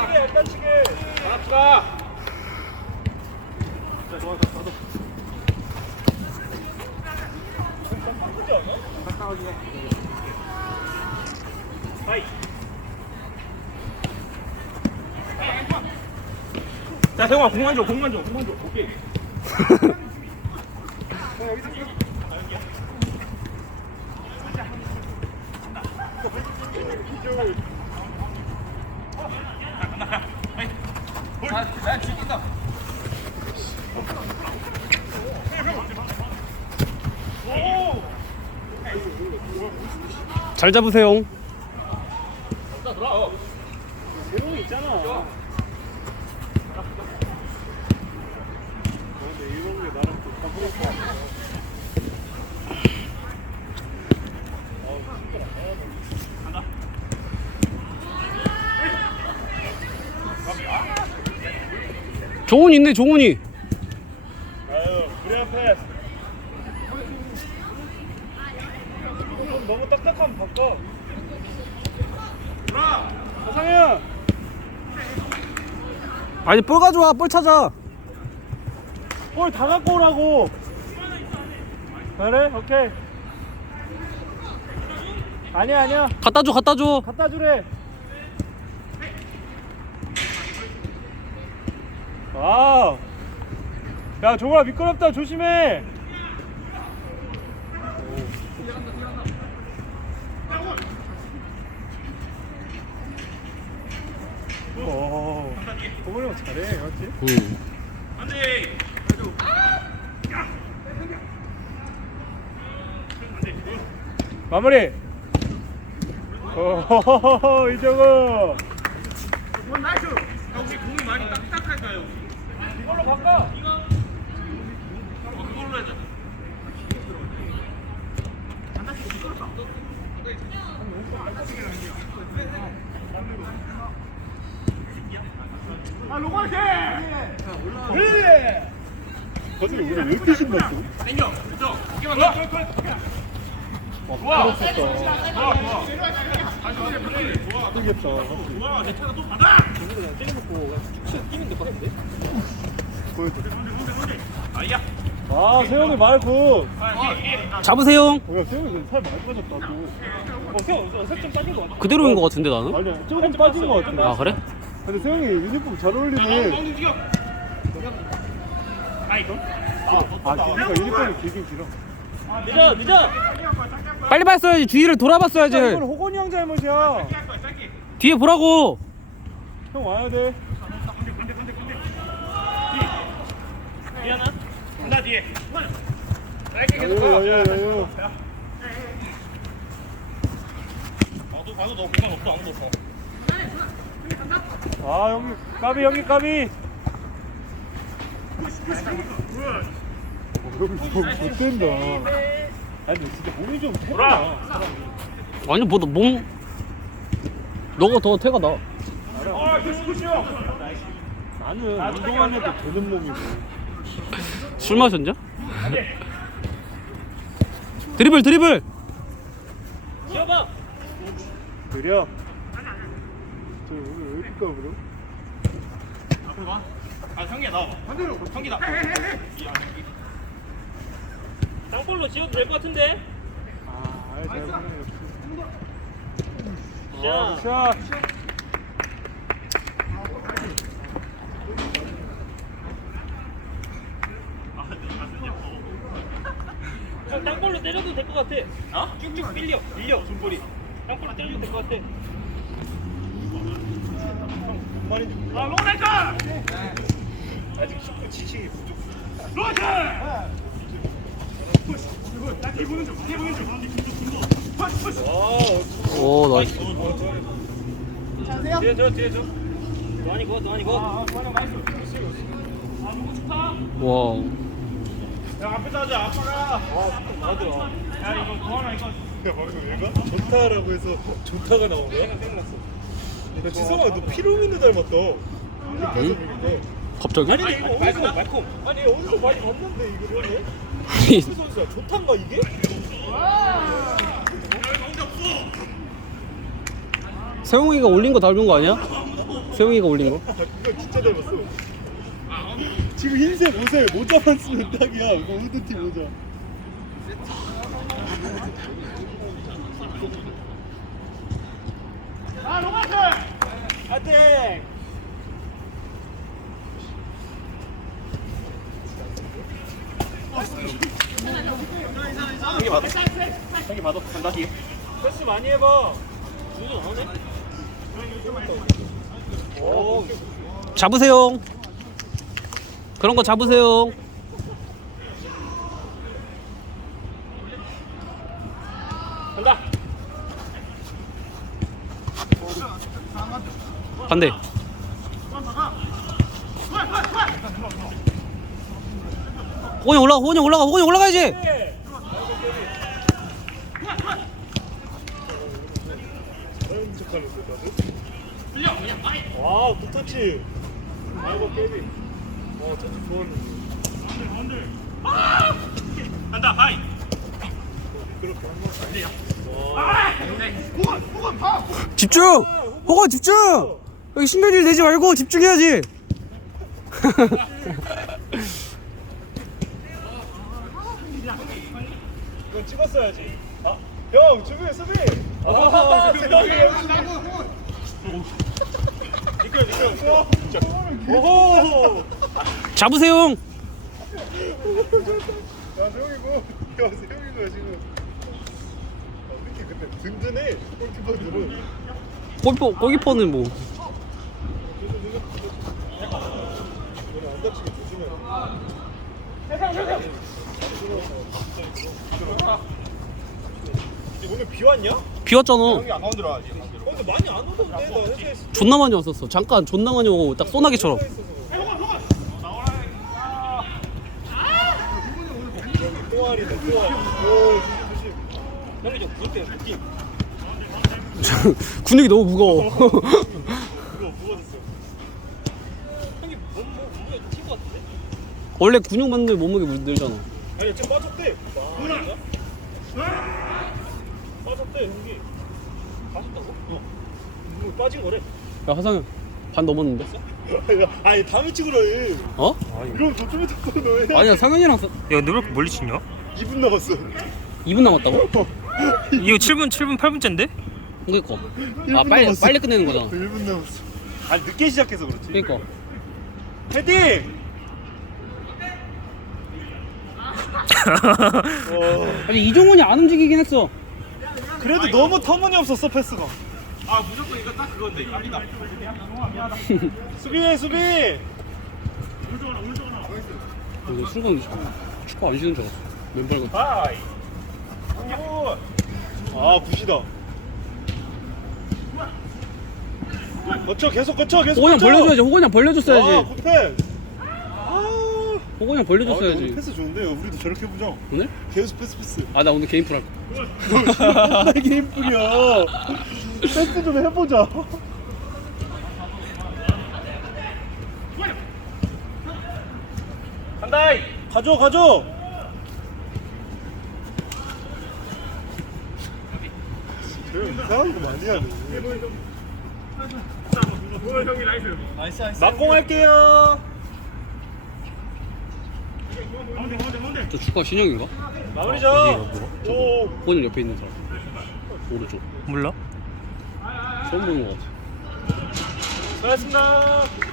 다치게 안 다치게. 알았다. 자, 세영아, 공만 줘, 공만 줘, 공만 줘. 오케이. 나랑 좀 바꾸니까. 종훈이 있네, 종훈이. 아유, 그래. 좀 너무 딱딱하면 바꿔. 상현. 아니, 볼 가져와, 볼 찾아. 볼다 갖고 오라고. 그래? 오케이. 아니야, 아니야. 갖다 줘, 갖다 줘. 갖다 주래. 와우. 야, 종아 미끄럽다. 조심해. 오. 형 잘해, 맞지? 응. 마무리. 오, 이정우. 혹시 공이 많이 딱딱할까요? 이걸로 바꿔. 어, 그걸로 해자. 그래. 거슬이 오늘 왜 이렇게 신났어? 땡겨. 그죠? 이게만 더. 와, 부럽다. 좋아, 좋아. 다시 다시 플레이. 좋아. 모르겠다. 좋아. 내 차가 또 받아. 아야. 아, 세영이 말고. 잡으세요. 어, 야, 세영이 살 많이 빠졌다, 또. 어, 세영, 살좀 빠진 것 같아. 그대로인 것 같은데, 나는? 아니야, 조금 빠진 것 같은데. 아, 그래? 근데 세영이 유니폼 잘 어울리네. 움직여. 아이. 아, 길이가 유니폼이 길긴 길어. 늦어, 늦어. 빨리 봤어야지. 뒤를 돌아봤어야지. 야, 이건 호건이 형 잘못이야. 뒤에 보라고. 형 와야 돼. 간다 뒤에. 짧게 계속 가. 야유, 야유. 봐도 봐도 너 공간 없어 아무도 없어. 아, 형님. 까비, 형님, 까비. 어, 형이 좀 못된다. 아니, 근데 진짜 몸이 좀 태어나. 아니, 뭐, 너 몸. 너가 더 태가 나. 아. 나는 운동안 해도 되는 몸이고. 술 마셨냐? 드리블, 드리블. 지어봐. 그려. 저 오늘 왜 이렇게 까불어? 앞으로 가. 아, 형기야 나와. 반대로. 형기다. 땅볼로 지어도 될 것 같은데. 아, 아이, 잘 보네. 아, 샷. 형 땅볼로 때려도 될것 같아. 어? 쭉쭉 밀려, 밀려 손볼이. 땅볼로 때려도 될것 같아. 아, 로네카! 아직 축구 지식이 부족. 로네카! 와, 오, 나이스. 뒤에 줘, 뒤에 줘. 노안이 거, 노안이 거. 아, 와. 야, 앞에 따자, 아빠가. 아, 맞아. 야, 이거 이거. 야, 방금 얘가 좋다라고 해서 좋다가 나온 거야? 야, 지성아, 너 피로민도 닮았다. 이렇게 해서 보니까. 갑자기? 아니, 이거 어디서, 말콤. 아니, 어디서 많이 봤는데, 이거를? 아니, 그 선수야, 좋단가, 이게? 세웅이가 올린 거 닮은 거 아니야? 세용이가 올린 거? 아, 그거 진짜 닮았어. 지금 흰색 옷에 모자만 쓰면 딱이야. 이거 후드티 모자. 잡으세요. 그런 거 잡으세요. 간다 반대. 호건이 올라가, 호건이 올라가, 호건이 올라가야지. 와, 굿터치. 아이고 깨비. 와, 터치 좋았는데. 간다 하이. 집중! 호건 집중! 여기 신경질 내지 말고 집중해야지. 이건 찍었어야지. 아, 형, 준비, 수비. 아, 세영이 니꺼, 니꺼. 오호. 잡으세요. 야, 세영이고. 야, 세영이고야, 지금. 아, 근데 든든해. 골키퍼들은. 골키퍼, 골키퍼는 뭐. 이거는 안 다치게 조심해. 오늘 비 왔냐? 비 왔잖아. 안 건드려야지. 어, 근데 많이 안 오던데. 나 존나 많이 왔었어. 잠깐 존나 많이 오고 딱 소나기처럼. 형이 좀 부을게요 느낌 근육이 너무 무거워. 형이 몸몸 같은데 원래 근육 만들 몸무게 늘잖아. 아니, 지금 빠졌대. 뭐라? 빠졌대, 형이. 가셨다고? 어. 뭐 빠진 거래. 야 하상현 반 넘었는데? 아니, 다음에 찍으라 해. 어? 그럼 저쪽에 잡고 너 해. 아니야 상현이랑 서... 야, 너왜 이렇게 멀리 치냐? 2분 남았어. 2분 남았다고? 이거 7분, 7분, 8분째인데? 그니까. 아 1분 빨리 남았어. 빨리 끝내는 거잖아. 1분 남았어. 아니, 늦게 시작해서 그렇지. 그니까. 헤딩! 와, 아니 이종훈이 안 움직이긴 했어. 그래도 너무 터무니없었어 패스가. 아 무조건 이거 딱 그건데. 깜이다. 수비해 수비. 근데 순간 축구 안 쉬는 줄 알았어. 맨발 같 하이. 아 굿이다. 거쳐 계속 거쳐 계속. 호건이 형. 벌려줘야지. 호건이 형 아 벌려줬어야지. 굿패. 아. 호건이 형 아, 오늘 벌려줬어야지. 패스 좋은데요. 우리도 저렇게 해보자. 오늘? 계속 패스 패스. 아 나 오늘 개인 풀할 거야. 나 게임뿐이야. 패스 좀 해보자. 간다 이 가져 가져. 이상한 거 많이 하네. 막공할게요. 저 축구가 신형인가? 마무리죠. 오. 호건이 형 옆에 있는 사람. 오른쪽. 몰라? 처음 보는 거 같아. 수고하셨습니다.